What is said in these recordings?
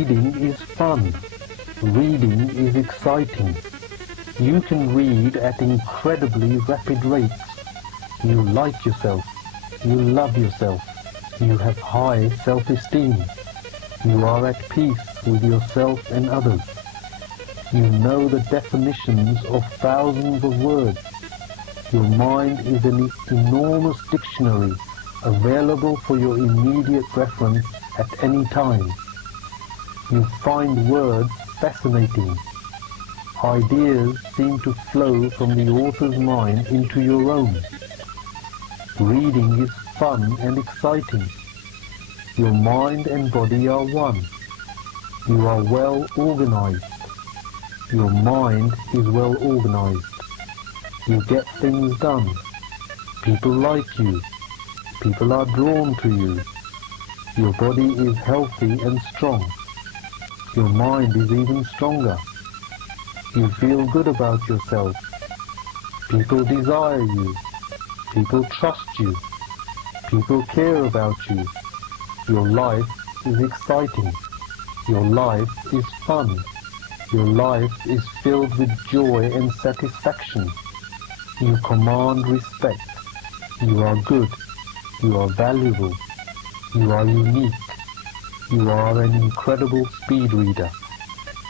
Reading is fun. Reading is exciting. You can read at incredibly rapid rates. You like yourself. You love yourself. You have high self-esteem. You are at peace with yourself and others. You know the definitions of thousands of words. Your mind is an enormous dictionary available for your immediate reference at any time. You find words fascinating. Ideas seem to flow from the author's mind into your own. Reading is fun and exciting. Your mind and body are one. You are well organized. Your mind is well organized. You get things done. People like you. People are drawn to you. Your body is healthy and strong. Your mind is even stronger. You feel good about yourself. People desire you. People trust you. People care about you. Your life is exciting. Your life is fun. Your life is filled with joy and satisfaction. You command respect. You are good. You are valuable. You are unique. You are an incredible speed reader.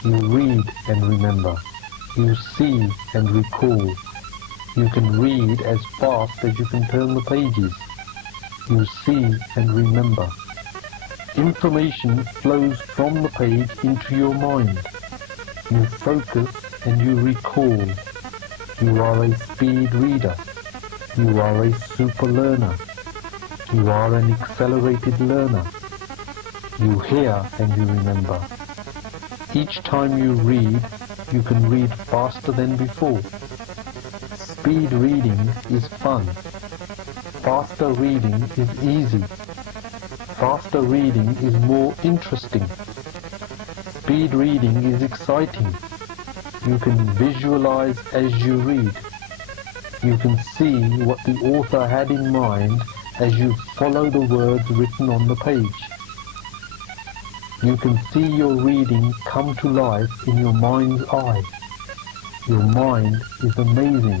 You read and remember. You see and recall. You can read as fast as you can turn the pages. You see and remember. Information flows from the page into your mind. You focus and you recall. You are a speed reader. You are a super learner. You are an accelerated learner. You hear and you remember. Each time you read, you can read faster than before. Speed reading is fun. Faster reading is easy. Faster reading is more interesting. Speed reading is exciting. You can visualize as you read. You can see what the author had in mind as you follow the words written on the page. You can see your reading come to life in your mind's eye. Your mind is amazing.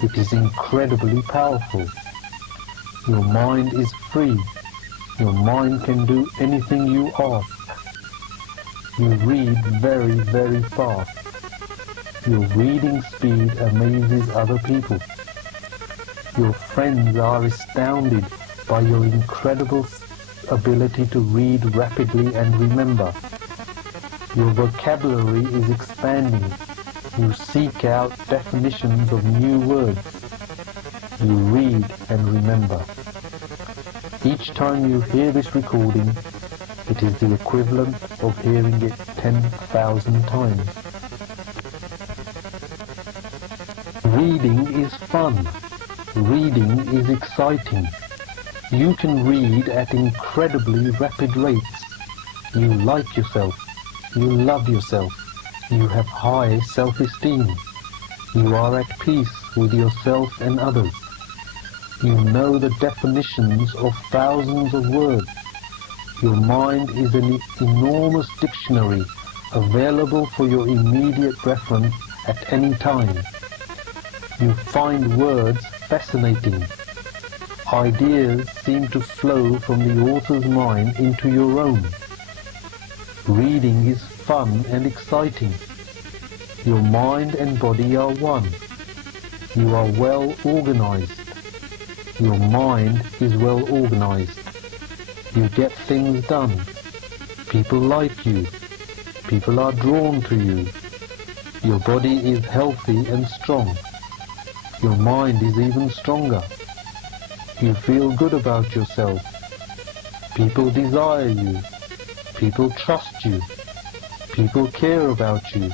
It is incredibly powerful. Your mind is free. Your mind can do anything you ask. You read very, very fast. Your reading speed amazes other people. Your friends are astounded by your incredible ability to read rapidly and remember. Your vocabulary is expanding. You seek out definitions of new words. You read and remember. Each time you hear this recording, it is the equivalent of hearing it 10,000 times. Reading is fun. Reading is exciting. You can read at incredibly rapid rates. You like yourself. You love yourself. You have high self-esteem. You are at peace with yourself and others. You know the definitions of thousands of words. Your mind is an enormous dictionary available for your immediate reference at any time. You find words fascinating. Ideas seem to flow from the author's mind into your own. Reading is fun and exciting. Your mind and body are one. You are well organized. Your mind is well organized. You get things done. People like you. People are drawn to you. Your body is healthy and strong. Your mind is even stronger. You feel good about yourself. People desire you. People trust you. People care about you.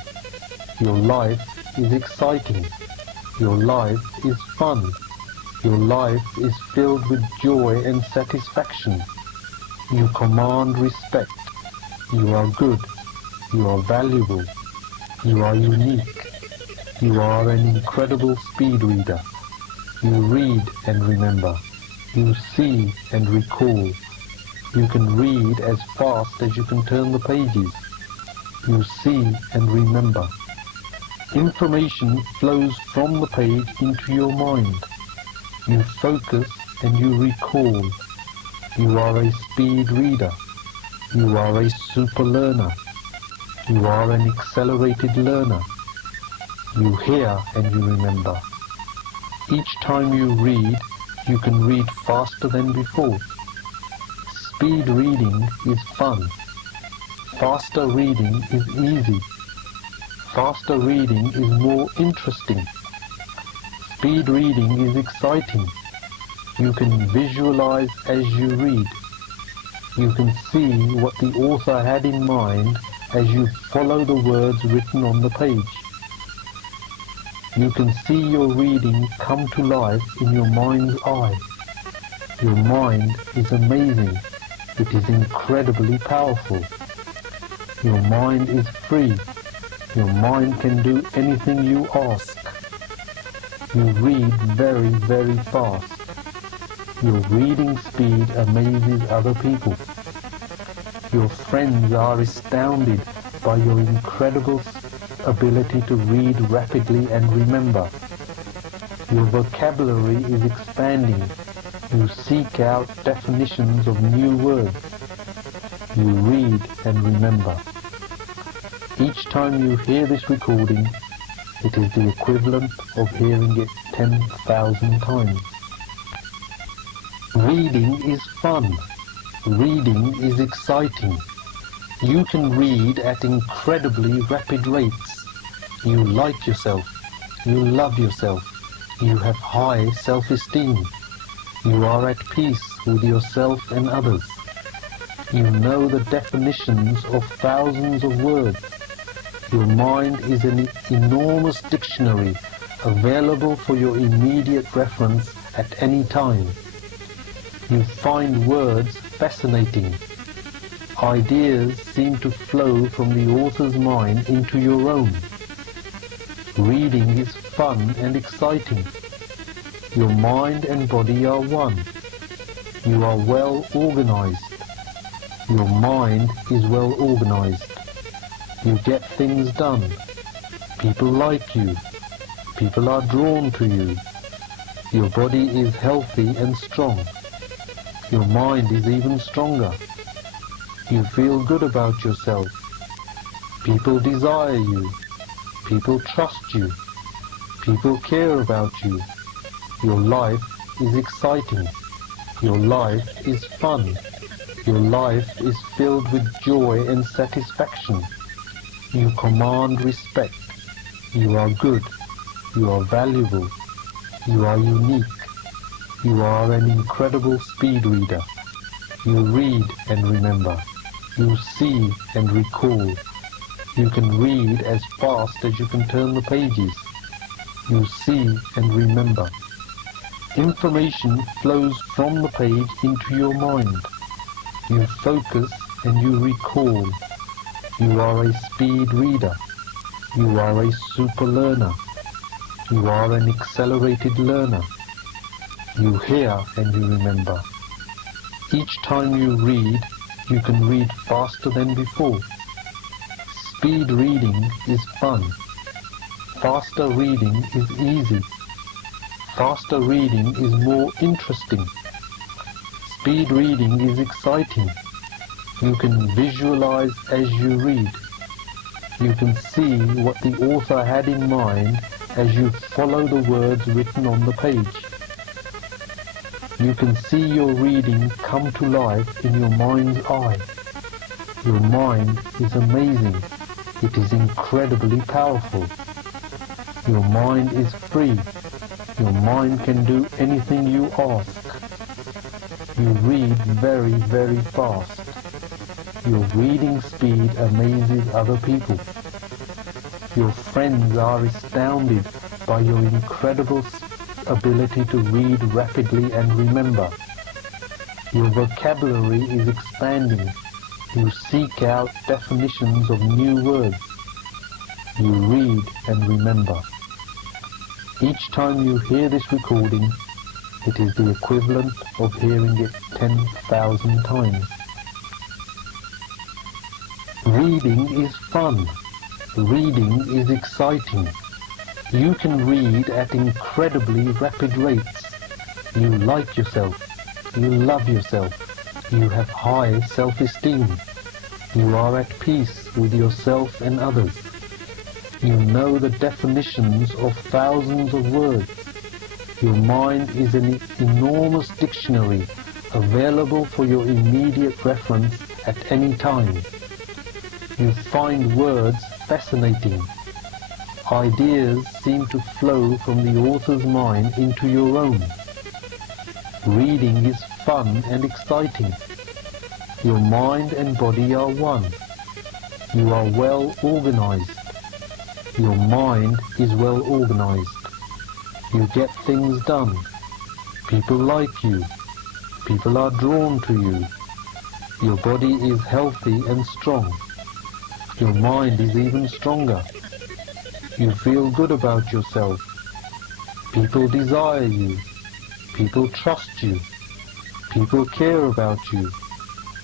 Your life is exciting. Your life is fun. Your life is filled with joy and satisfaction. You command respect. You are good. You are valuable. You are unique. You are an incredible speed reader. You read and remember. You see and recall. You can read as fast as you can turn the pages. You see and remember. Information flows from the page into your mind. You focus and you recall. You are a speed reader. You are a super learner. You are an accelerated learner. You hear and you remember. Each time you read, you can read faster than before. Speed reading is fun. Faster reading is easy. Faster reading is more interesting. Speed reading is exciting. You can visualize as you read. You can see what the author had in mind as you follow the words written on the page. You can see your reading come to life in your mind's eye. Your mind is amazing. It is incredibly powerful. Your mind is free. Your mind can do anything you ask. You read very, very fast. Your reading speed amazes other people. Your friends are astounded by your incredible ability to read rapidly and remember. Your vocabulary is expanding. You seek out definitions of new words. You read and remember. Each time you hear this recording, it is the equivalent of hearing it 10,000 times. Reading is fun. Reading is exciting. You can read at incredibly rapid rates. You like yourself. You love yourself. You have high self-esteem. You are at peace with yourself and others. You know the definitions of thousands of words. Your mind is an enormous dictionary available for your immediate reference at any time. You find words fascinating. Ideas seem to flow from the author's mind into your own. Reading is fun and exciting. Your mind and body are one. You are well organized. Your mind is well organized. You get things done. People like you. People are drawn to you. Your body is healthy and strong. Your mind is even stronger. You feel good about yourself. People desire you. People trust you. People care about you. Your life is exciting. Your life is fun. Your life is filled with joy and satisfaction. You command respect. You are good. You are valuable. You are unique. You are an incredible speed reader. You read and remember. You see and recall. You can read as fast as you can turn the pages. You see and remember. Information flows from the page into your mind. You focus and you recall. You are a speed reader. You are a super learner. You are an accelerated learner. You hear and you remember. Each time you read, you can read faster than before. Speed reading is fun. Faster reading is easy. Faster reading is more interesting. Speed reading is exciting. You can visualize as you read. You can see what the author had in mind as you follow the words written on the page. You can see your reading come to life in your mind's eye. Your mind is amazing. It is incredibly powerful. Your mind is free. Your mind can do anything you ask. You read very, very fast. Your reading speed amazes other people. Your friends are astounded by your incredible ability to read rapidly and remember. Your vocabulary is expanding. You seek out definitions of new words. You read and remember. Each time you hear this recording, it is the equivalent of hearing it 10,000 times. Reading is fun. Reading is exciting. You can read at incredibly rapid rates. You like yourself. You love yourself. You have high self-esteem. You are at peace with yourself and others. You know the definitions of thousands of words. Your mind is an enormous dictionary available for your immediate reference at any time. You find words fascinating. Ideas seem to flow from the author's mind into your own. Reading is fun and exciting. Your mind and body are one. You are well organized. Your mind is well organized. You get things done. People like you. People are drawn to you. Your body is healthy and strong. Your mind is even stronger. You feel good about yourself. People desire you. People trust you. People care about you.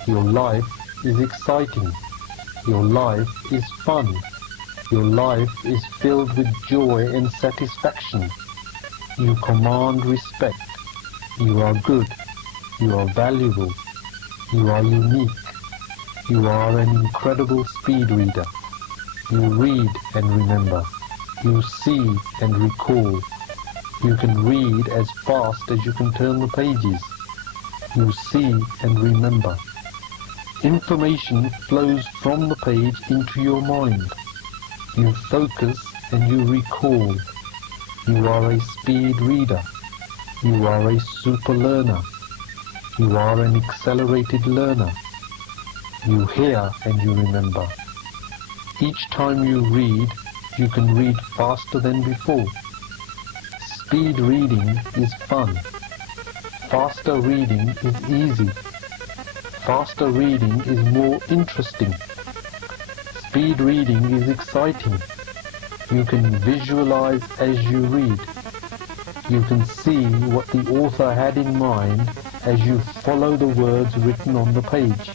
Your life is exciting. Your life is fun. Your life is filled with joy and satisfaction. You command respect. You are good. You are valuable. You are unique. You are an incredible speed reader. You read and remember. You see and recall. You can read as fast as you can turn the pages. You see and remember. Information flows from the page into your mind. You focus and you recall. You are a speed reader. You are a super learner. You are an accelerated learner. You hear and you remember. Each time you read, you can read faster than before. Speed reading is fun. Faster reading is easy. Faster reading is more interesting. Speed reading is exciting. You can visualize as you read. You can see what the author had in mind as you follow the words written on the page.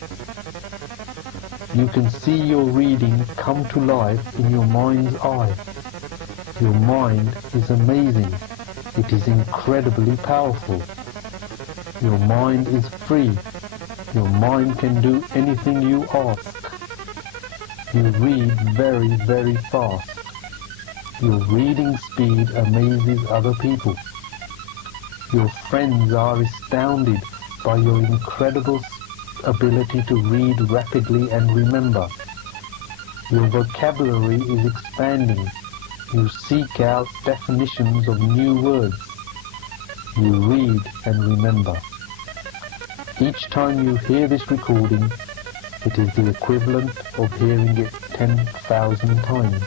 You can see your reading come to life in your mind's eye. Your mind is amazing. It is incredibly powerful. Your mind is free. Your mind can do anything you ask. You read very, very fast. Your reading speed amazes other people. Your friends are astounded by your incredible ability to read rapidly and remember. Your vocabulary is expanding. You seek out definitions of new words. You read and remember. Each time you hear this recording, it is the equivalent of hearing it 10,000 times.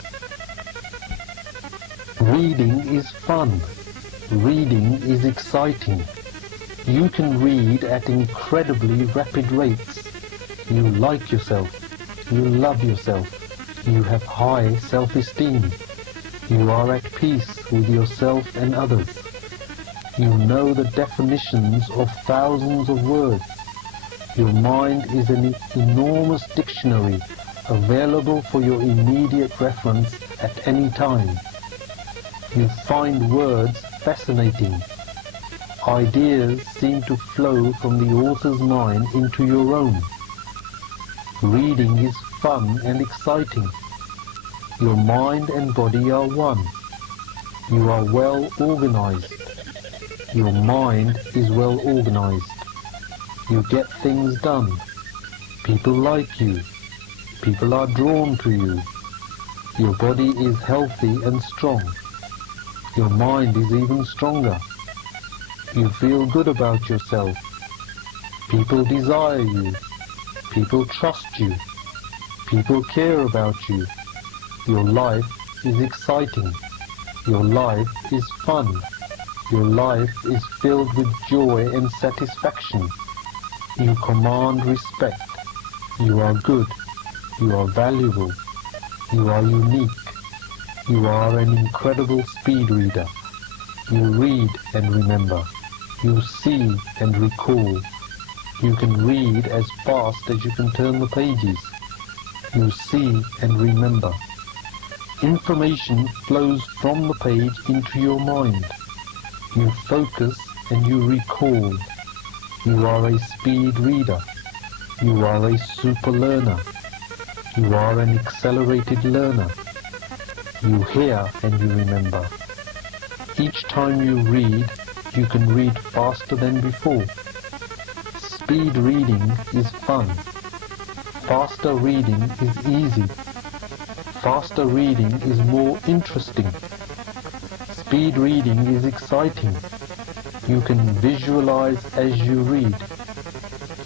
Reading is fun. Reading is exciting. You can read at incredibly rapid rates. You like yourself. You love yourself. You have high self-esteem. You are at peace with yourself and others. You know the definitions of thousands of words. Your mind is an enormous dictionary available for your immediate reference at any time. You find words fascinating. Ideas seem to flow from the author's mind into your own. Reading is fun and exciting. Your mind and body are one. You are well organized. Your mind is well organized. You get things done. People like you. People are drawn to you. Your body is healthy and strong. Your mind is even stronger. You feel good about yourself. People desire you. People trust you. People care about you. Your life is exciting. Your life is fun. Your life is filled with joy and satisfaction. You command respect. You are good. You are valuable. You are unique. You are an incredible speed reader. You read and remember. You see and recall. You can read as fast as you can turn the pages. You see and remember. Information flows from the page into your mind. You focus and you recall. You are a speed reader. You are a super learner. You are an accelerated learner. You hear and you remember. Each time you read, you can read faster than before. Speed reading is fun. Faster reading is easy. Faster reading is more interesting. Speed reading is exciting. You can visualize as you read.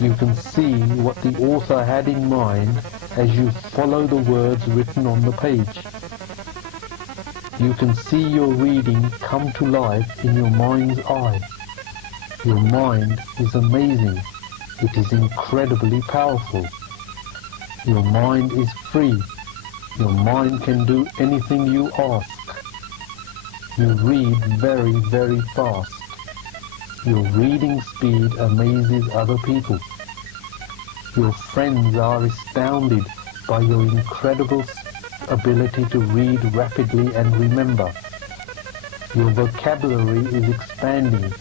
You can see what the author had in mind as you follow the words written on the page. You can see your reading come to life in your mind's eye. Your mind is amazing. It is incredibly powerful. Your mind is free. Your mind can do anything you ask. You read very, very fast. Your reading speed amazes other people. Your friends are astounded by your incredible ability to read rapidly and remember. Your vocabulary is expanding.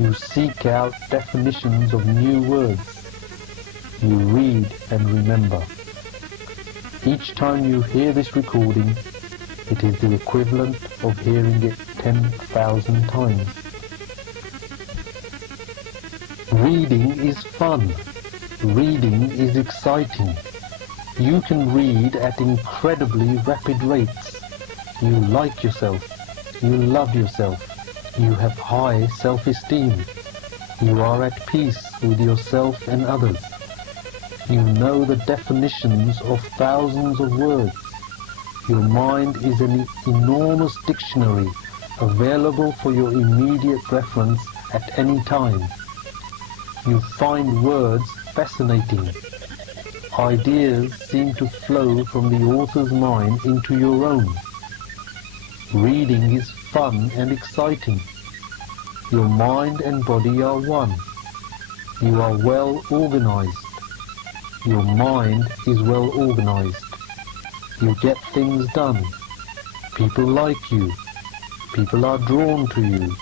You seek out definitions of new words. You read and remember. Each time you hear this recording, it is the equivalent of hearing it 10,000 times. Reading is fun. Reading is exciting. You can read at incredibly rapid rates. You like yourself. You love yourself. You have high self-esteem. You are at peace with yourself and others. You know the definitions of thousands of words. Your mind is an enormous dictionary available for your immediate reference at any time. You find words fascinating. Ideas seem to flow from the author's mind into your own. Reading is fun and exciting. Your mind and body are one. You are well organized. Your mind is well organized. You get things done. People like you. People are drawn to you.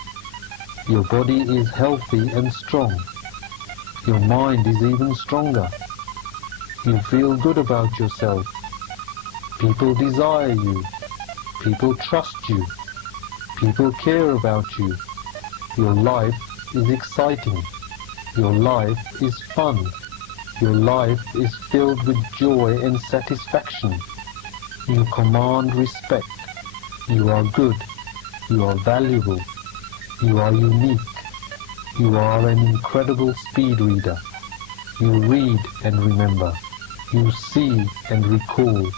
Your body is healthy and strong. Your mind is even stronger. You feel good about yourself. People desire you. People trust you. People care about you. Your life is exciting. Your life is fun. Your life is filled with joy and satisfaction. You command respect. You are good. You are valuable. You are unique. You are an incredible speed reader. You read and remember. You see and recall.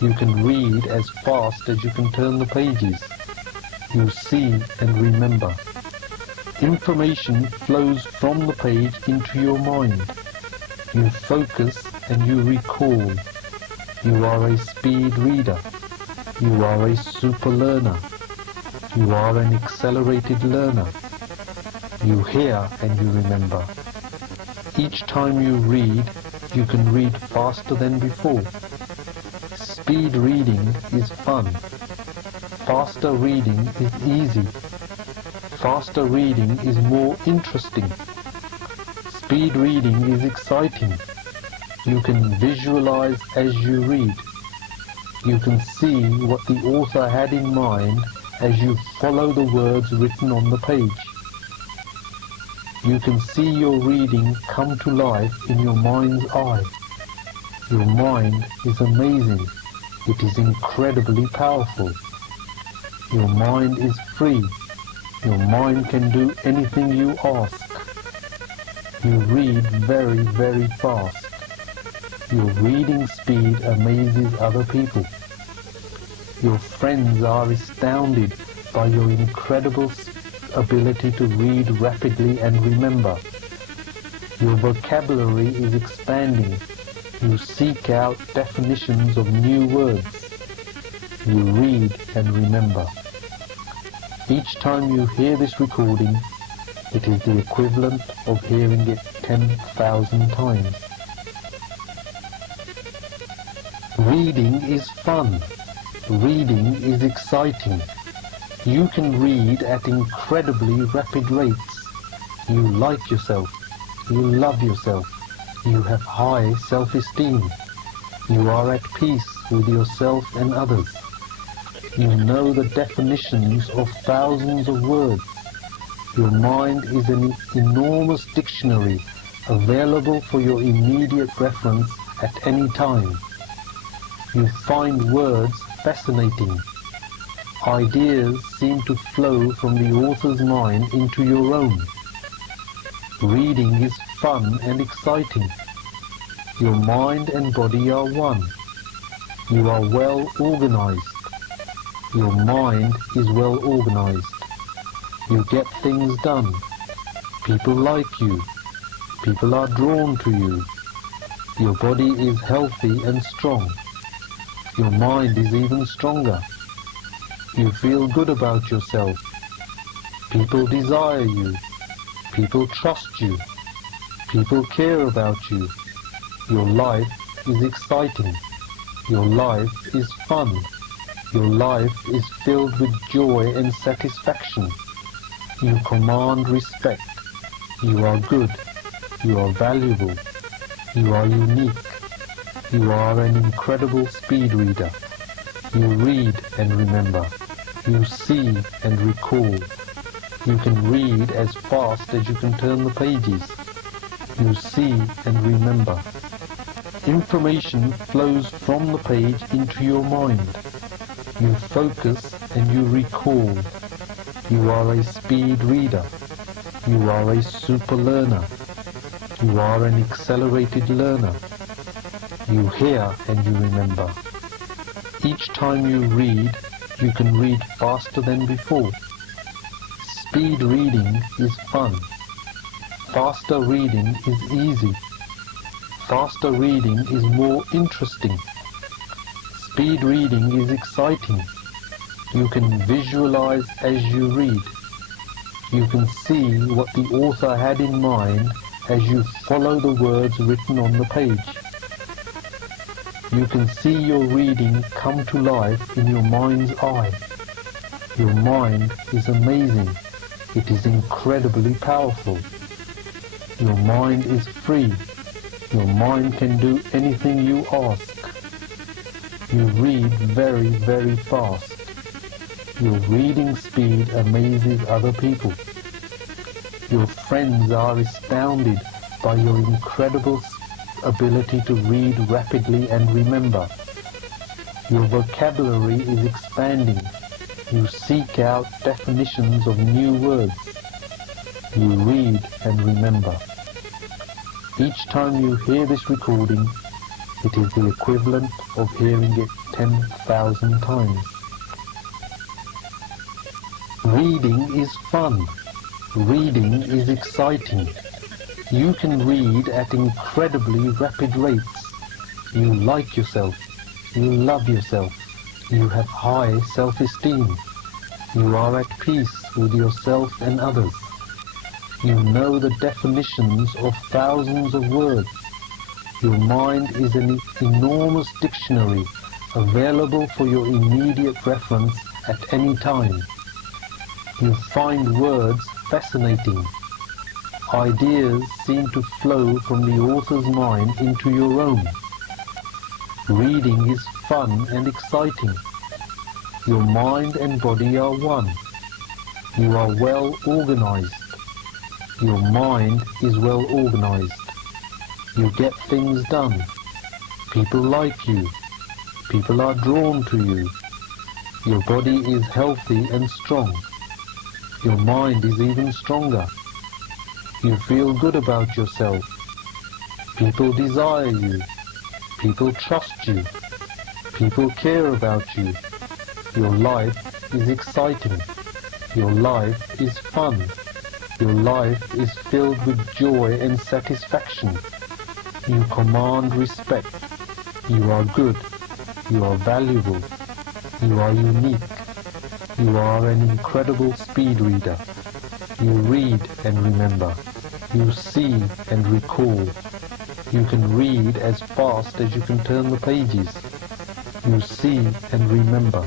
You can read as fast as you can turn the pages. You see and remember. Information flows from the page into your mind. You focus and you recall. You are a speed reader. You are a super learner. You are an accelerated learner. You hear and you remember. Each time you read, you can read faster than before. Speed reading is fun. Faster reading is easy. Faster reading is more interesting. Speed reading is exciting. You can visualize as you read. You can see what the author had in mind as you follow the words written on the page. You can see your reading come to life in your mind's eye. Your mind is amazing. It is incredibly powerful. Your mind is free. Your mind can do anything you ask. You read very, very fast. Your reading speed amazes other people. Your friends are astounded by your incredible ability to read rapidly and remember. Your vocabulary is expanding. You seek out definitions of new words. You read and remember. Each time you hear this recording, it is the equivalent of hearing it 10,000 times. Reading is fun. Reading is exciting. You can read at incredibly rapid rates. You like yourself. You love yourself. You have high self-esteem. You are at peace with yourself and others. You know the definitions of thousands of words. Your mind is an enormous dictionary available for your immediate reference at any time. You find words fascinating. Ideas seem to flow from the author's mind into your own. Reading is fun and exciting. Your mind and body are one. You are well organized. Your mind is well organized. You get things done. People like you. People are drawn to you. Your body is healthy and strong. Your mind is even stronger. You feel good about yourself. People desire you. People trust you. People care about you. Your life is exciting. Your life is fun. Your life is filled with joy and satisfaction. You command respect. You are good. You are valuable. You are unique. You are an incredible speed reader. You read and remember. You see and recall. You can read as fast as you can turn the pages. You see and remember. Information flows from the page into your mind. You focus and you recall. You are a speed reader. You are a super learner. You are an accelerated learner. You hear and you remember. Each time you read, you can read faster than before. Speed reading is fun. Faster reading is easy. Faster reading is more interesting. Speed reading is exciting. You can visualize as you read. You can see what the author had in mind as you follow the words written on the page. You can see your reading come to life in your mind's eye. Your mind is amazing. It is incredibly powerful. Your mind is free. Your mind can do anything you ask. You read very, very fast. Your reading speed amazes other people. Your friends are astounded by your incredible ability to read rapidly and remember. Your vocabulary is expanding. You seek out definitions of new words. You read and remember. Each time you hear this recording, it is the equivalent of hearing it 10,000 times. Reading is fun. Reading is exciting. You can read at incredibly rapid rates. You like yourself. You love yourself. You have high self-esteem. You are at peace with yourself and others. You know the definitions of thousands of words. Your mind is an enormous dictionary available for your immediate reference at any time. You find words fascinating. Ideas seem to flow from the author's mind into your own. Reading is fun and exciting. Your mind and body are one. You are well organized. Your mind is well organized. You get things done. People like you. People are drawn to you. Your body is healthy and strong. Your mind is even stronger. You feel good about yourself. People desire you. People trust you. People care about you. Your life is exciting. Your life is fun. Your life is filled with joy and satisfaction. You command respect. You are good. You are valuable. You are unique. You are an incredible speed reader. You read and remember. You see and recall. You can read as fast as you can turn the pages. You see and remember.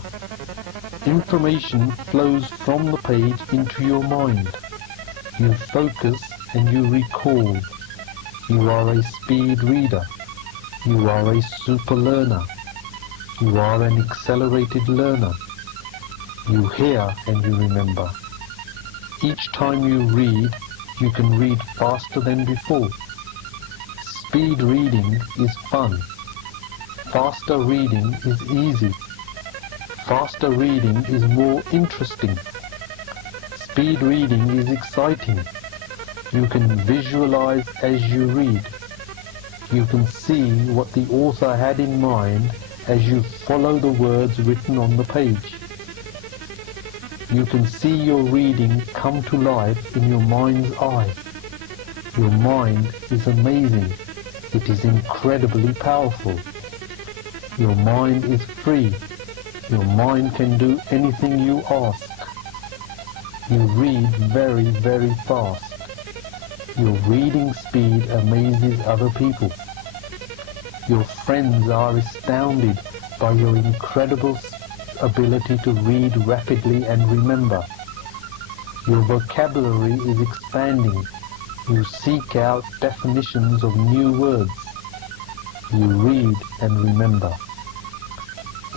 Information flows from the page into your mind. You focus and you recall. You are a speed reader. You are a super learner. You are an accelerated learner. You hear and you remember. Each time you read, you can read faster than before. Speed reading is fun. Faster reading is easy. Faster reading is more interesting. Speed reading is exciting. You can visualize as you read. You can see what the author had in mind as you follow the words written on the page. You can see your reading come to life in your mind's eye. Your mind is amazing. It is incredibly powerful. Your mind is free. Your mind can do anything you ask. You read very, very fast. Your reading speed amazes other people. Your friends are astounded by your incredible ability to read rapidly and remember. Your vocabulary is expanding. You seek out definitions of new words. You read and remember.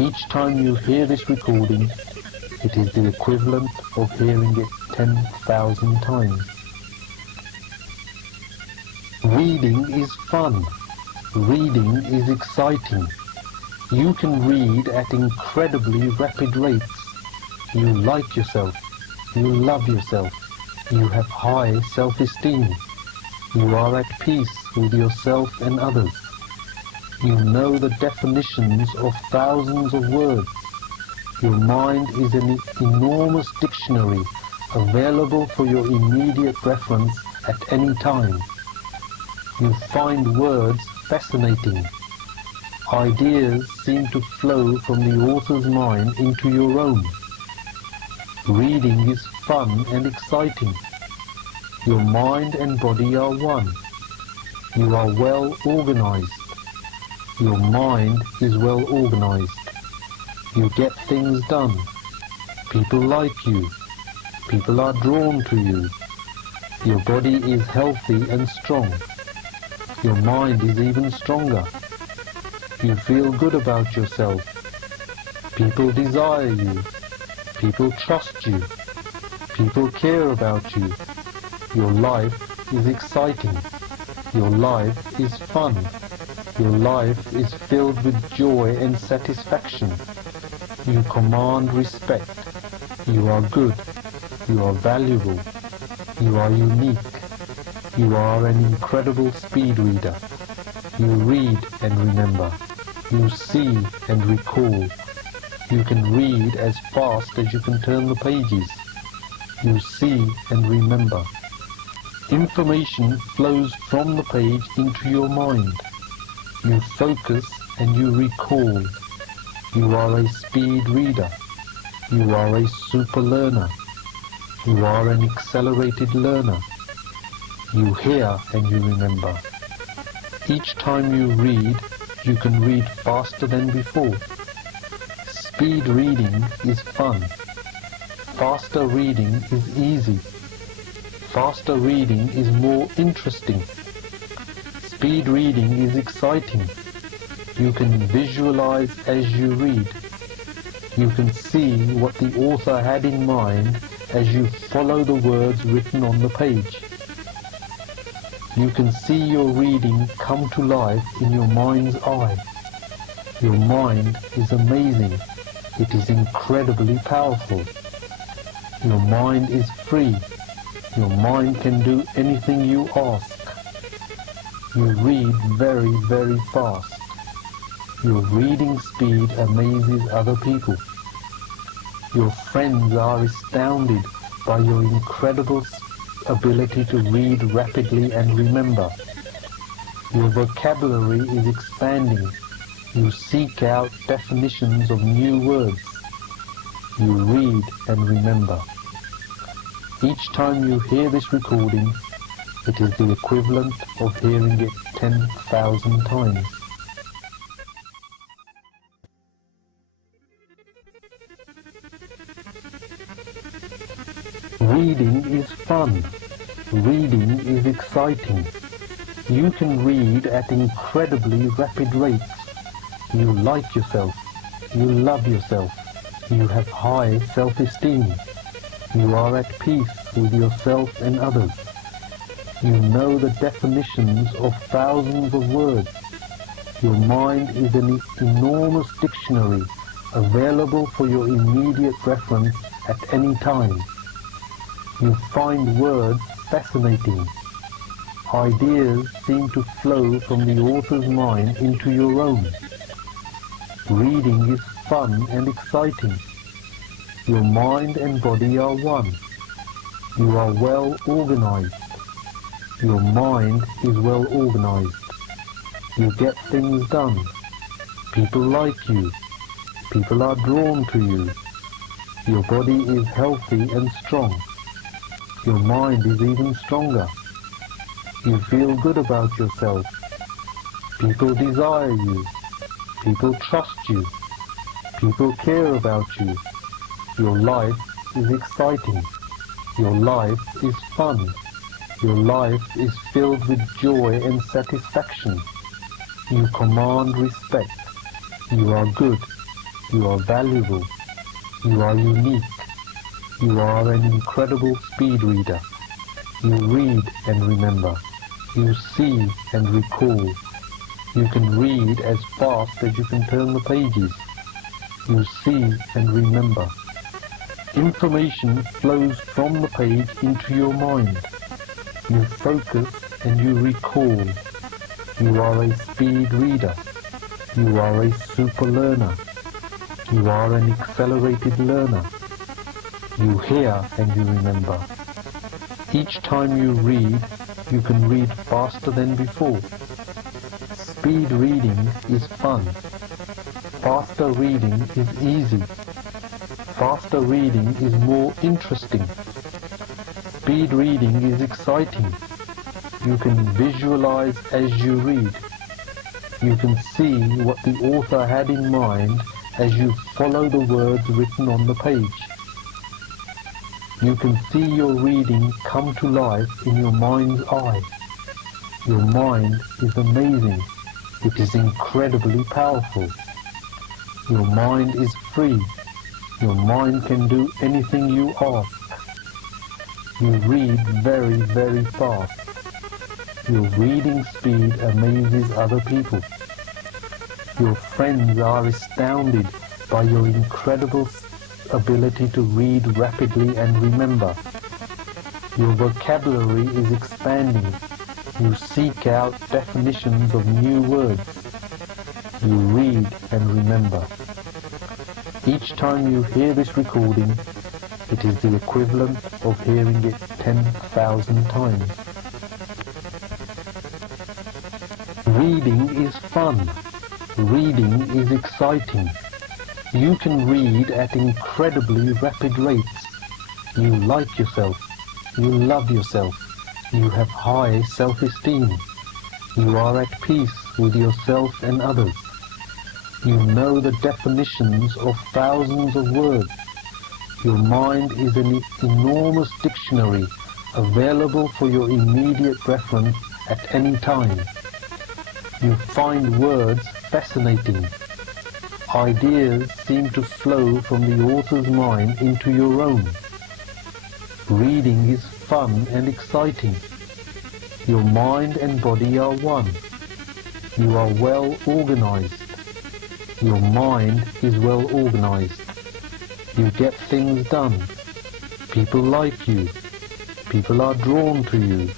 Each time you hear this recording, it is the equivalent of hearing it 10,000 times. Reading is fun. Reading is exciting. You can read at incredibly rapid rates. You like yourself. You love yourself. You have high self-esteem. You are at peace with yourself and others. You know the definitions of thousands of words. Your mind is an enormous dictionary available for your immediate reference at any time. You find words fascinating. Ideas seem to flow from the author's mind into your own. Reading is fun and exciting. Your mind and body are one. You are well organized. Your mind is well organized. You get things done. People like you. People are drawn to you. Your body is healthy and strong. Your mind is even stronger. You feel good about yourself. People desire you. People trust you. People care about you. Your life is exciting. Your life is fun. Your life is filled with joy and satisfaction. You command respect. You are good. You are valuable. You are unique. You are an incredible speed reader. You read and remember. You see and recall. You can read as fast as you can turn the pages. You see and remember. Information flows from the page into your mind. You focus and you recall. You are a speed reader. You are a super learner. You are an accelerated learner. You hear and you remember. Each time you read, you can read faster than before. Speed reading is fun. Faster reading is easy. Faster reading is more interesting. Speed reading is exciting. You can visualize as you read. You can see what the author had in mind as you follow the words written on the page. You can see your reading come to life in your mind's eye. Your mind is amazing. It is incredibly powerful. Your mind is free. Your mind can do anything you ask. You read very, very fast. Your reading speed amazes other people. Your friends are astounded by your incredible ability to read rapidly and remember. Your vocabulary is expanding. You seek out definitions of new words. You read and remember. Each time you hear this recording, it is the equivalent of hearing it 10,000 times. is fun. Reading is exciting. You can read at incredibly rapid rates. You like yourself. You love yourself. You have high self-esteem. You are at peace with yourself and others. You know the definitions of thousands of words. Your mind is an enormous dictionary available for your immediate reference at any time. You find words fascinating. Ideas seem to flow from the author's mind into your own. Reading is fun and exciting. Your mind and body are one. You are well organized. Your mind is well organized. You get things done. People like you. People are drawn to you. Your body is healthy and strong. Your mind is even stronger. You feel good about yourself. People desire you. People trust you. People care about you. Your life is exciting. Your life is fun. Your life is filled with joy and satisfaction. You command respect. You are good. You are valuable. You are unique. You are an incredible speed reader. You read and remember. You see and recall. You can read as fast as you can turn the pages. You see and remember. Information flows from the page into your mind. You focus and you recall. You are a speed reader. You are a super learner. You are an accelerated learner. You hear and you remember. Each time you read, you can read faster than before. Speed reading is fun. Faster reading is easy. Faster reading is more interesting. Speed reading is exciting. You can visualize as you read. You can see what the author had in mind as you follow the words written on the page. You can see your reading come to life in your mind's eye. Your mind is amazing. It is incredibly powerful. Your mind is free. Your mind can do anything you ask. You read very, very fast. Your reading speed amazes other people. Your friends are astounded by your incredible ability to read rapidly and remember. Your vocabulary is expanding. You seek out definitions of new words. You read and remember. Each time you hear this recording, it is the equivalent of hearing it 10,000 times. Reading is fun. Reading is exciting. You can read at incredibly rapid rates. You like yourself. You love yourself. You have high self-esteem. You are at peace with yourself and others. You know the definitions of thousands of words. Your mind is an enormous dictionary available for your immediate reference at any time. You find words fascinating. Ideas seem to flow from the author's mind into your own. Reading is fun and exciting. Your mind and body are one. You are well organized. Your mind is well organized. You get things done. People like you. People are drawn to you.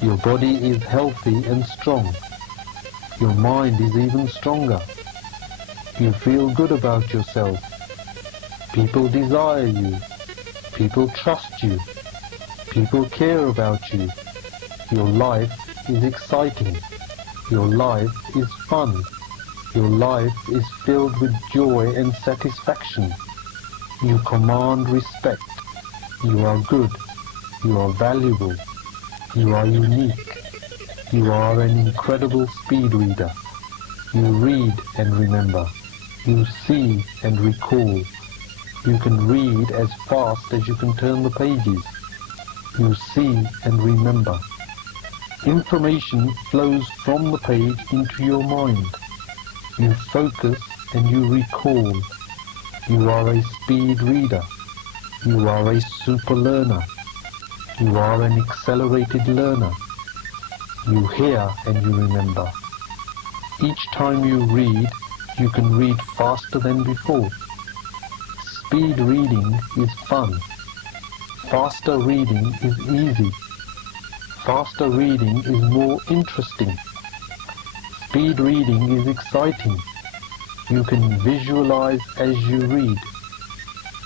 Your body is healthy and strong. Your mind is even stronger. You feel good about yourself. People desire you. People trust you. People care about you. Your life is exciting. Your life is fun. Your life is filled with joy and satisfaction. You command respect. You are good. You are valuable. You are unique. You are an incredible speed reader. You read and remember. You see and recall. You can read as fast as you can turn the pages. You see and remember. Information flows from the page into your mind. You focus and you recall. You are a speed reader. You are a super learner. You are an accelerated learner. You hear and you remember. Each time you read, you can read faster than before. Speed reading is fun. Faster reading is easy. Faster reading is more interesting. Speed reading is exciting. You can visualize as you read.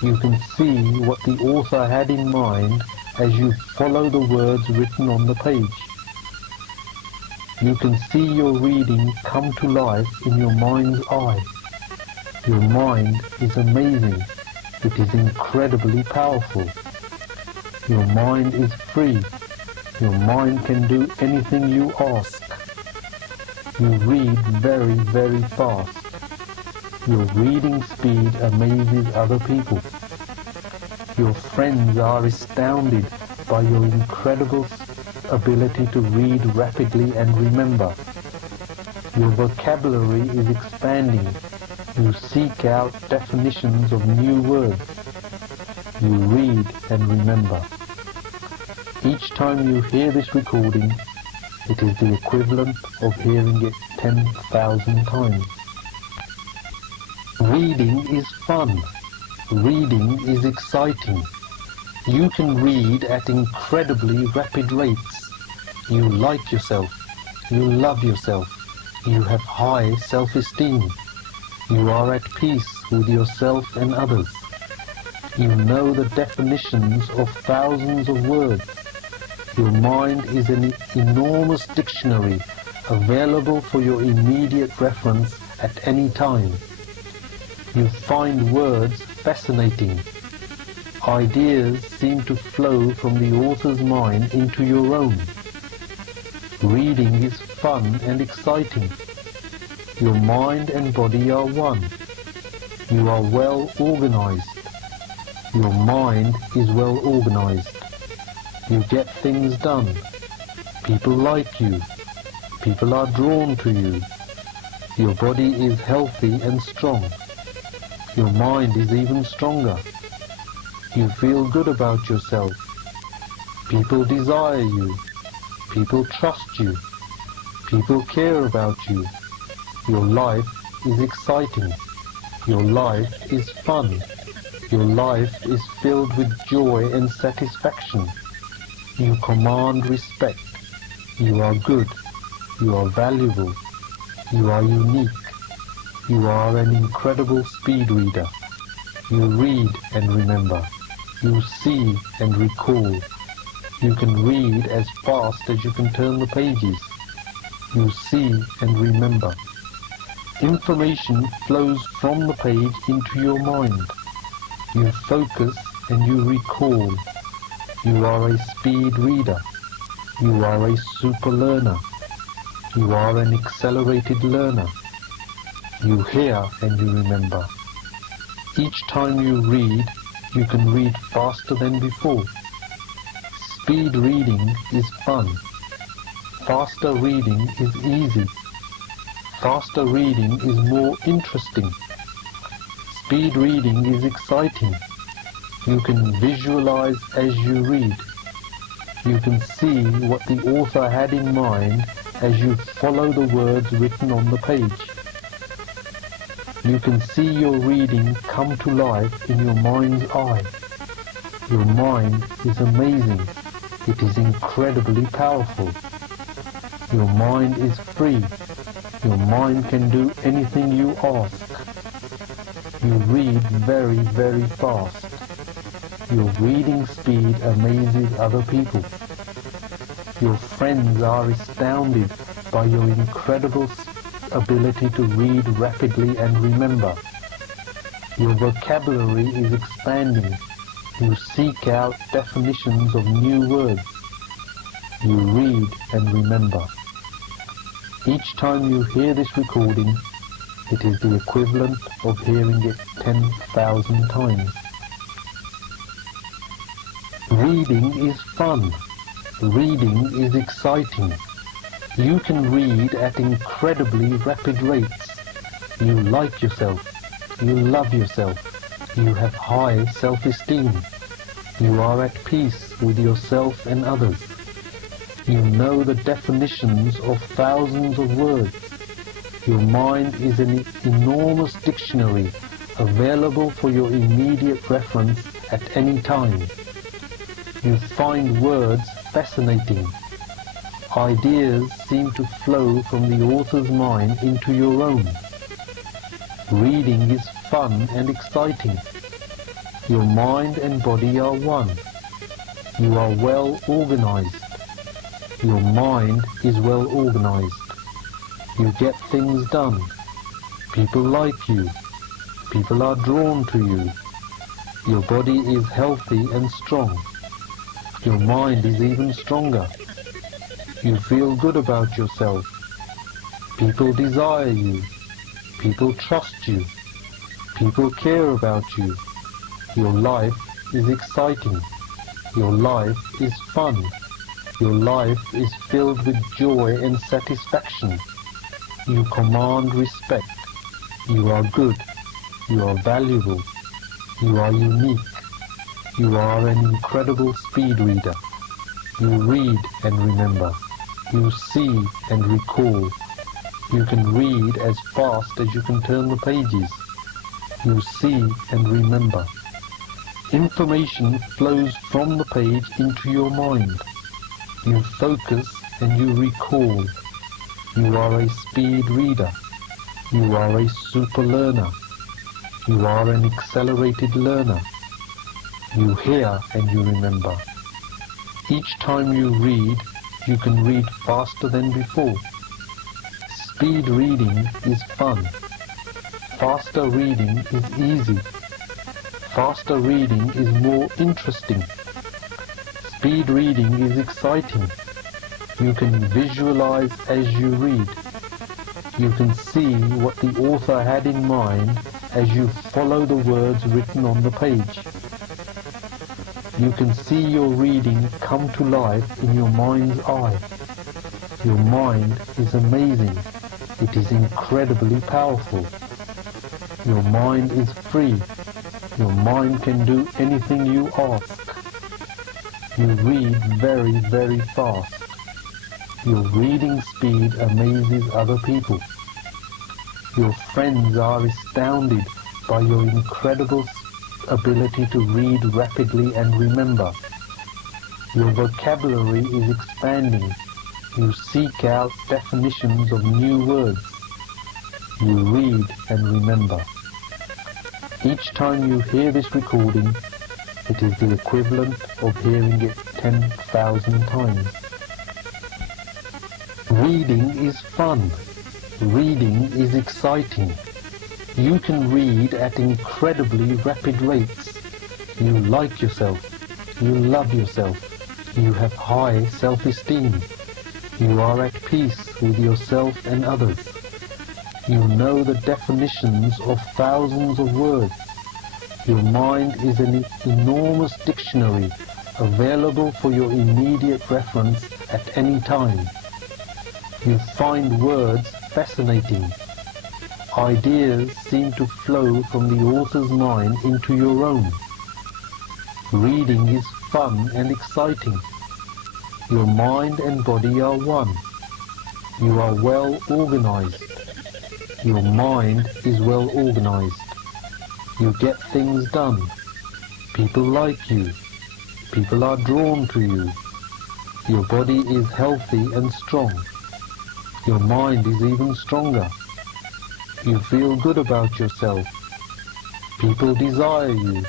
You can see what the author had in mind as you follow the words written on the page. You can see your reading come to life in your mind's eye. Your mind is amazing. It is incredibly powerful. Your mind is free. Your mind can do anything you ask. You read very, very fast. Your reading speed amazes other people. Your friends are astounded by your incredible ability to read rapidly and remember. Your vocabulary is expanding. You seek out definitions of new words. You read and remember. Each time you hear this recording, it is the equivalent of hearing it 10,000 times. Reading is fun. Reading is exciting. You can read at incredibly rapid rates. You like yourself. You love yourself. You have high self-esteem. You are at peace with yourself and others. You know the definitions of thousands of words. Your mind is an enormous dictionary available for your immediate reference at any time. You find words fascinating. Ideas seem to flow from the author's mind into your own. Reading is fun and exciting. Your mind and body are one. You are well organized. Your mind is well organized. You get things done. People like you. People are drawn to you. Your body is healthy and strong. Your mind is even stronger. You feel good about yourself. People desire you. People trust you. People care about you. Your life is exciting. Your life is fun. Your life is filled with joy and satisfaction. You command respect. You are good. You are valuable. You are unique. You are an incredible speed reader. You read and remember. You see and recall. You can read as fast as you can turn the pages. You see and remember. Information flows from the page into your mind. You focus and you recall. You are a speed reader. You are a super learner. You are an accelerated learner. You hear and you remember. Each time you read, you can read faster than before. Speed reading is fun. Faster reading is easy. Faster reading is more interesting. Speed reading is exciting. You can visualize as you read. You can see what the author had in mind as you follow the words written on the page. You can see your reading come to life in your mind's eye. Your mind is amazing. It is incredibly powerful. Your mind is free. Your mind can do anything you ask. You read very, very fast. Your reading speed amazes other people. Your friends are astounded by your incredible ability to read rapidly and remember. Your vocabulary is expanding. You seek out definitions of new words. You read and remember. Each time you hear this recording, it is the equivalent of hearing it 10,000 times. Reading is fun. Reading is exciting. You can read at incredibly rapid rates. You like yourself. You love yourself. You have high self-esteem. You are at peace with yourself and others. You know the definitions of thousands of words. Your mind is an enormous dictionary available for your immediate reference at any time. You find words fascinating. Ideas seem to flow from the author's mind into your own. Reading is fun and exciting. Your mind and body are one. You are well organized. Your mind is well organized. You get things done. People like you. People are drawn to you. Your body is healthy and strong. Your mind is even stronger. You feel good about yourself. People desire you. People trust you. People care about you. Your life is exciting. Your life is fun. Your life is filled with joy and satisfaction. You command respect. You are good. You are valuable. You are unique. You are an incredible speed reader. You read and remember. You see and recall. You can read as fast as you can turn the pages. You see and remember. Information flows from the page into your mind. You focus and you recall. You are a speed reader. You are a super learner. You are an accelerated learner. You hear and you remember. Each time you read, you can read faster than before. Speed reading is fun. Faster reading is easy. Faster reading is more interesting. Speed reading is exciting. You can visualize as you read. You can see what the author had in mind as you follow the words written on the page. You can see your reading come to life in your mind's eye. Your mind is amazing. It is incredibly powerful. Your mind is free. Your mind can do anything you ask. You read very, very fast. Your reading speed amazes other people. Your friends are astounded by your incredible ability to read rapidly and remember. Your vocabulary is expanding. You seek out definitions of new words. You read and remember. Each time you hear this recording, it is the equivalent of hearing it 10,000 times. Reading is fun. Reading is exciting. You can read at incredibly rapid rates. You like yourself. You love yourself. You have high self-esteem. You are at peace with yourself and others. You know the definitions of thousands of words. Your mind is an enormous dictionary available for your immediate reference at any time. You find words fascinating. Ideas seem to flow from the author's mind into your own. Reading is fun and exciting. Your mind and body are one. You are well organized. Your mind is well organized. You get things done. People like you. People are drawn to you. Your body is healthy and strong. Your mind is even stronger. You feel good about yourself. People desire you.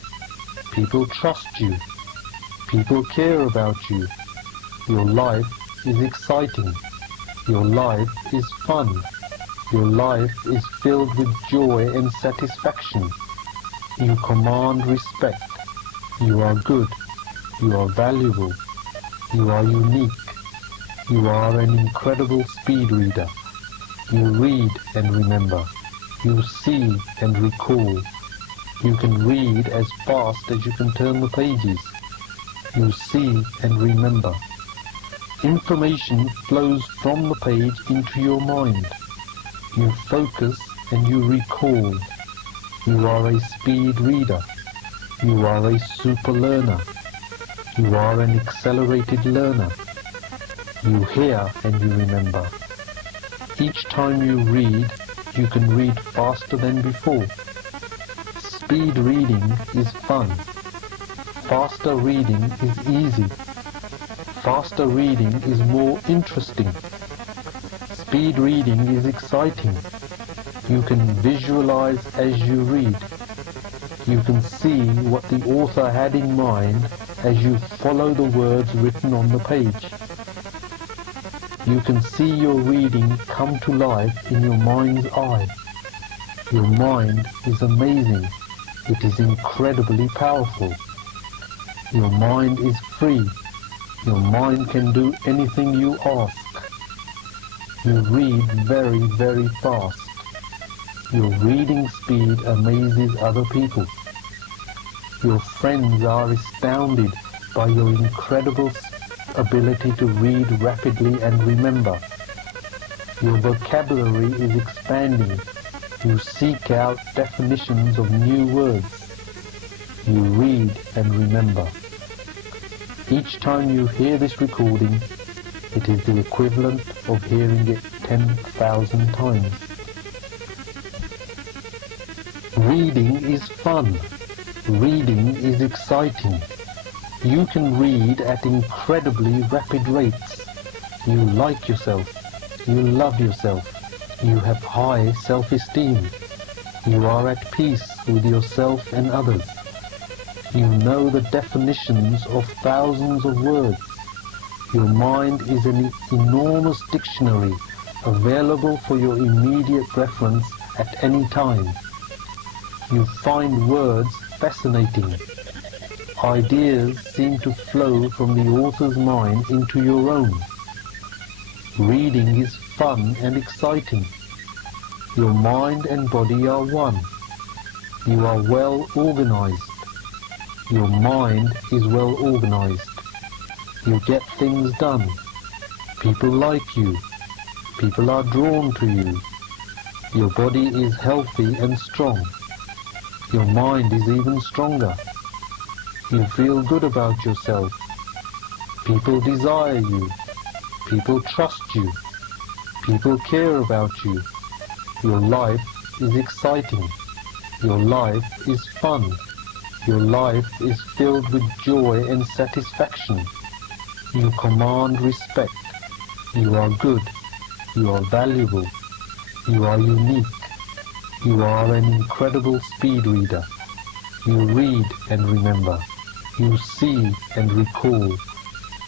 People trust you. People care about you. Your life is exciting. Your life is fun. Your life is filled with joy and satisfaction. You command respect. You are good. You are valuable. You are unique. You are an incredible speed reader. You read and remember. You see and recall. You can read as fast as you can turn the pages. You see and remember. Information flows from the page into your mind. You focus and you recall. You are a speed reader. You are a super learner. You are an accelerated learner. You hear and you remember. Each time you read, you can read faster than before. Speed reading is fun. Faster reading is easy. Faster reading is more interesting. Speed reading is exciting. You can visualize as you read. You can see what the author had in mind as you follow the words written on the page. You can see your reading come to life in your mind's eye. Your mind is amazing. It is incredibly powerful. Your mind is free. Your mind can do anything you ask. You read very, very fast. Your reading speed amazes other people. Your friends are astounded by your incredible ability to read rapidly and remember. Your vocabulary is expanding. You seek out definitions of new words. You read and remember. Each time you hear this recording, it is the equivalent of hearing it 10,000 times. Reading is fun. Reading is exciting. You can read at incredibly rapid rates. You like yourself. You love yourself. You have high self-esteem. You are at peace with yourself and others. You know the definitions of thousands of words. Your mind is an enormous dictionary available for your immediate reference at any time. You find words fascinating. Ideas seem to flow from the author's mind into your own. Reading is fun and exciting. Your mind and body are one. You are well organized. Your mind is well organized. You get things done. People like you. People are drawn to you. Your body is healthy and strong. Your mind is even stronger. You feel good about yourself. People desire you. People trust you. People care about you. Your life is exciting. Your life is fun. Your life is filled with joy and satisfaction. You command respect. You are good. You are valuable. You are unique. You are an incredible speed reader. You read and remember. You see and recall.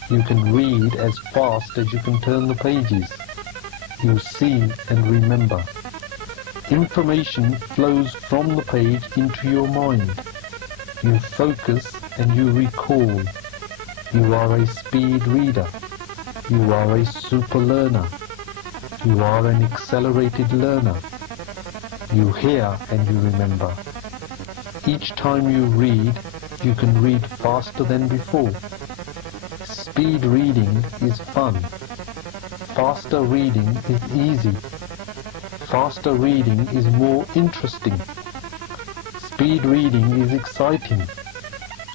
You can read as fast as you can turn the pages. You see and remember. Information flows from the page into your mind. You focus and you recall. You are a speed reader. You are a super learner. You are an accelerated learner. You hear and you remember. Each time you read, you can read faster than before. Speed reading is fun. Faster reading is easy. Faster reading is more interesting. Speed reading is exciting.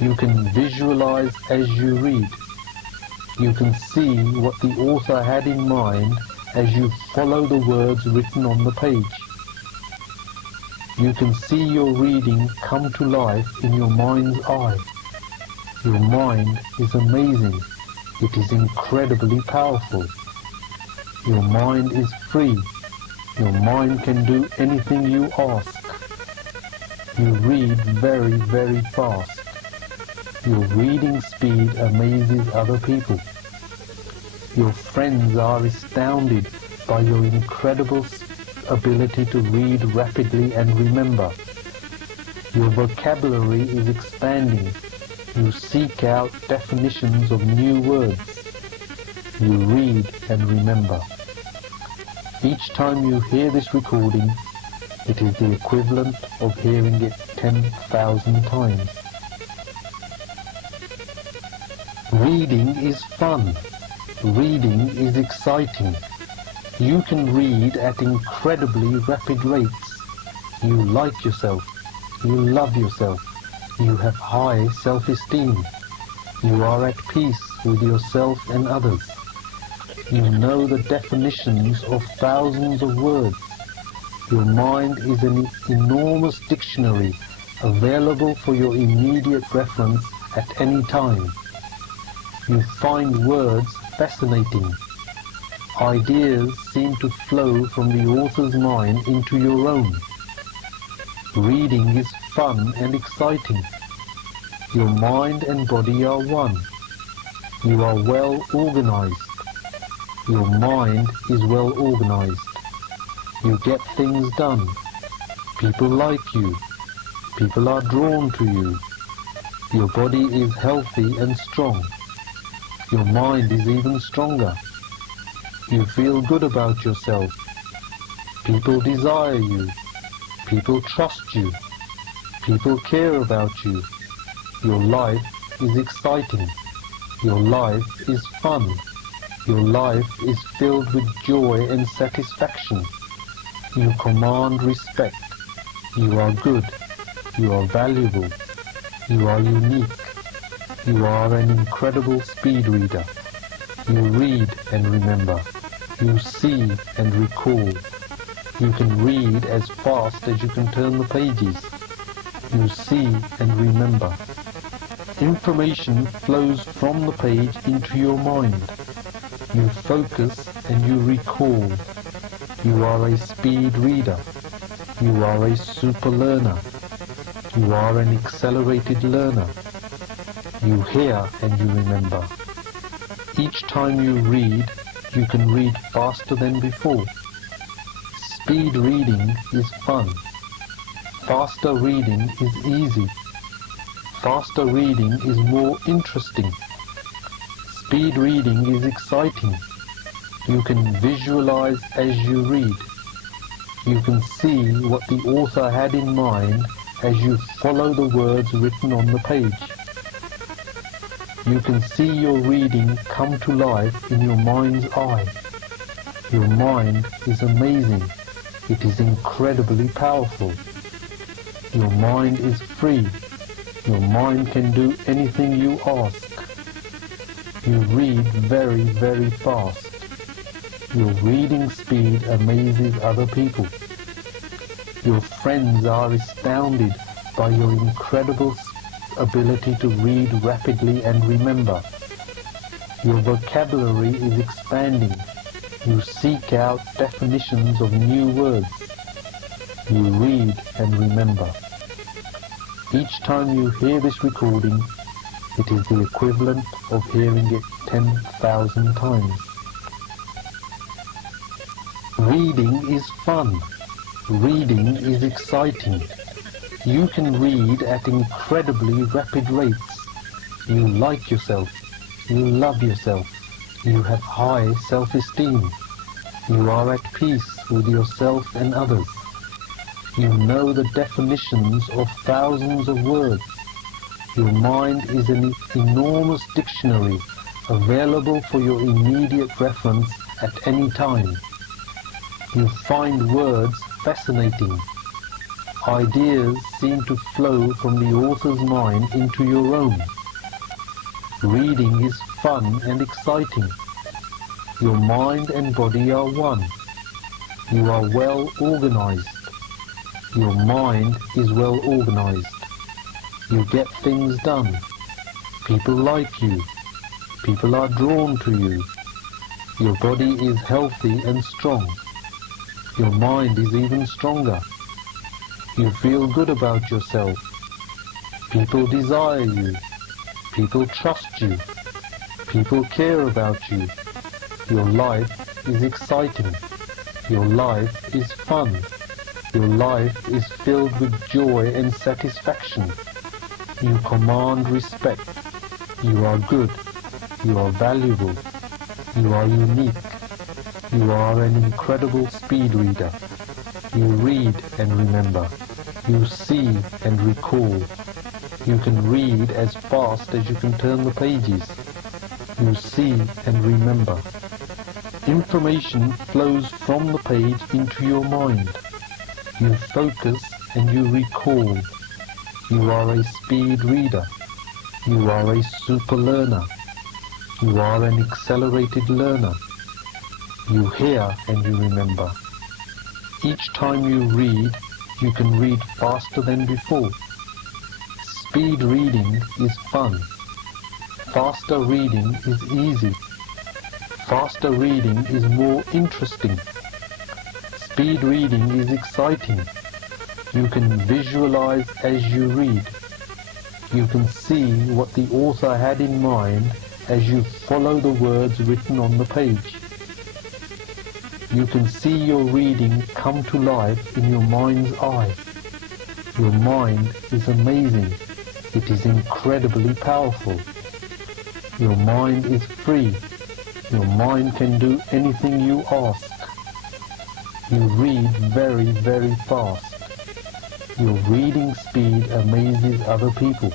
You can visualize as you read. You can see what the author had in mind as you follow the words written on the page. You can see your reading come to life in your mind's eye. Your mind is amazing. It is incredibly powerful. Your mind is free. Your mind can do anything you ask. You read very, very fast. Your reading speed amazes other people. Your friends are astounded by your incredible ability to read rapidly and remember. Your vocabulary is expanding. You seek out definitions of new words. You read and remember. Each time you hear this recording, it is the equivalent of hearing it 10,000 times. Reading is fun. Reading is exciting. You can read at incredibly rapid rates. You like yourself. You love yourself. You have high self-esteem. You are at peace with yourself and others. You know the definitions of thousands of words. Your mind is an enormous dictionary available for your immediate reference at any time. You find words fascinating. Ideas seem to flow from the author's mind into your own. Reading is fun and exciting. Your mind and body are one. You are well organized. Your mind is well organized. You get things done. People like you. People are drawn to you. Your body is healthy and strong. Your mind is even stronger. You feel good about yourself. People desire you. People trust you. People care about you. Your life is exciting. Your life is fun. Your life is filled with joy and satisfaction. You command respect. You are good. You are valuable. You are unique. You are an incredible speed reader. You read and remember. You see and recall. You can read as fast as you can turn the pages. You see and remember. Information flows from the page into your mind. You focus and you recall. You are a speed reader. You are a super learner. You are an accelerated learner. You hear and you remember. Each time you read, you can read faster than before. Speed reading is fun. Faster reading is easy. Faster reading is more interesting. Speed reading is exciting. You can visualize as you read. You can see what the author had in mind as you follow the words written on the page. You can see your reading come to life in your mind's eye. Your mind is amazing. It is incredibly powerful. Your mind is free. Your mind can do anything you ask. You read very, very fast. Your reading speed amazes other people. Your friends are astounded by your incredible ability to read rapidly and remember. Your vocabulary is expanding. You seek out definitions of new words. You read and remember. Each time you hear this recording, it is the equivalent of hearing it 10,000 times. Reading is fun. Reading is exciting. You can read at incredibly rapid rates. You like yourself. You love yourself. You have high self-esteem. You are at peace with yourself and others. You know the definitions of thousands of words. Your mind is an enormous dictionary available for your immediate reference at any time. You find words fascinating. Ideas seem to flow from the author's mind into your own. Reading is fun and exciting. Your mind and body are one. You are well organized. Your mind is well organized. You get things done. People like you. People are drawn to you. Your body is healthy and strong. Your mind is even stronger. You feel good about yourself. People desire you. People trust you. People care about you. Your life is exciting. Your life is fun. Your life is filled with joy and satisfaction. You command respect. You are good. You are valuable. You are unique. You are an incredible speed reader. You read and remember. You see and recall. You can read as fast as you can turn the pages. You see and remember. Information flows from the page into your mind. You focus and you recall. You are a speed reader. You are a super learner. You are an accelerated learner. You hear and you remember. Each time you read, you can read faster than before. Speed reading is fun. Faster reading is easy. Faster reading is more interesting. Speed reading is exciting. You can visualize as you read. You can see what the author had in mind as you follow the words written on the page. You can see your reading come to life in your mind's eye. Your mind is amazing. It is incredibly powerful. Your mind is free. Your mind can do anything you ask. You read very, very fast. Your reading speed amazes other people.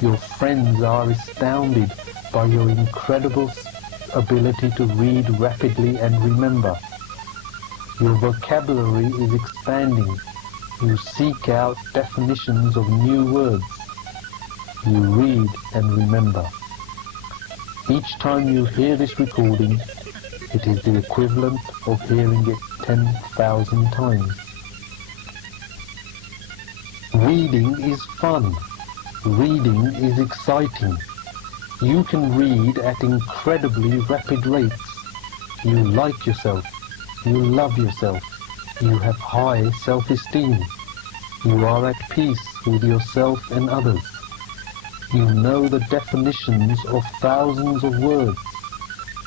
Your friends are astounded by your incredible ability to read rapidly and remember. Your vocabulary is expanding. You seek out definitions of new words. You read and remember. Each time you hear this recording, it is the equivalent of hearing it 10,000 times. Reading is fun. Reading is exciting. You can read at incredibly rapid rates. You like yourself. You love yourself. You have high self-esteem. You are at peace with yourself and others. You know the definitions of thousands of words.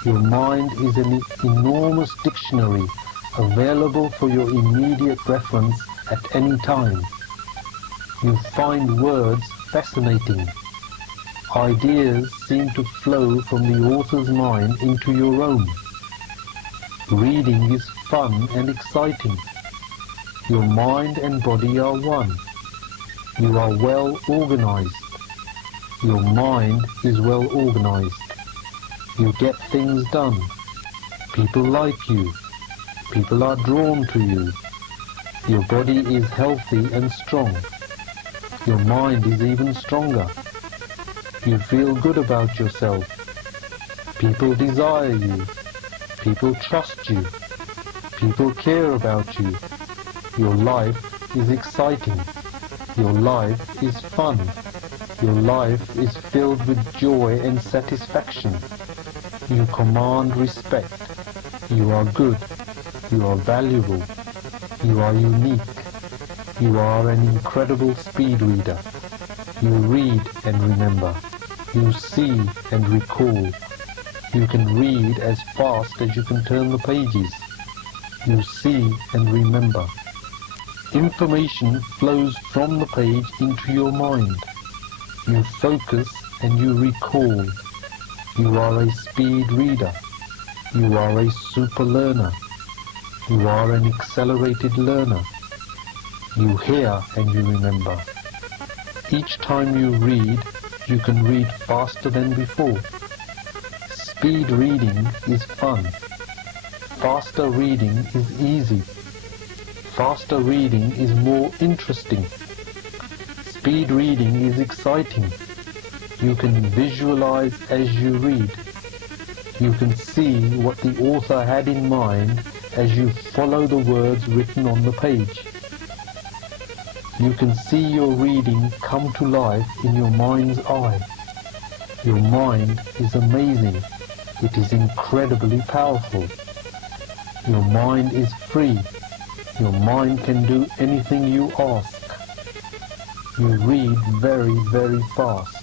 Your mind is an enormous dictionary available for your immediate reference at any time. You find words fascinating. Ideas seem to flow from the author's mind into your own. Reading is fun and exciting. Your mind and body are one. You are well organized. Your mind is well organized. You get things done. People like you. People are drawn to you. Your body is healthy and strong. Your mind is even stronger. You feel good about yourself. People desire you. People trust you. People care about you. Your life is exciting. Your life is fun. Your life is filled with joy and satisfaction. You command respect. You are good. You are valuable. You are unique. You are an incredible speed reader. You read and remember. You see and recall. You can read as fast as you can turn the pages. You see and remember. Information flows from the page into your mind. You focus and you recall. You are a speed reader. You are a super learner. You are an accelerated learner. You hear and you remember. Each time you read, you can read faster than before. Speed reading is fun. Faster reading is easy. Faster reading is more interesting. Speed reading is exciting. You can visualize as you read. You can see what the author had in mind as you follow the words written on the page. You can see your reading come to life in your mind's eye. Your mind is amazing. It is incredibly powerful. Your mind is free. Your mind can do anything you ask. You read very, very fast.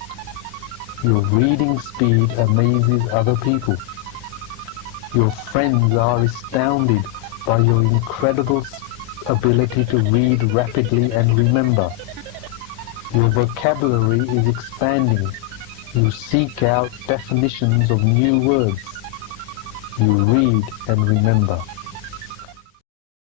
Your reading speed amazes other people. Your friends are astounded by your incredible ability to read rapidly and remember. Your vocabulary is expanding. You seek out definitions of new words. You read and remember.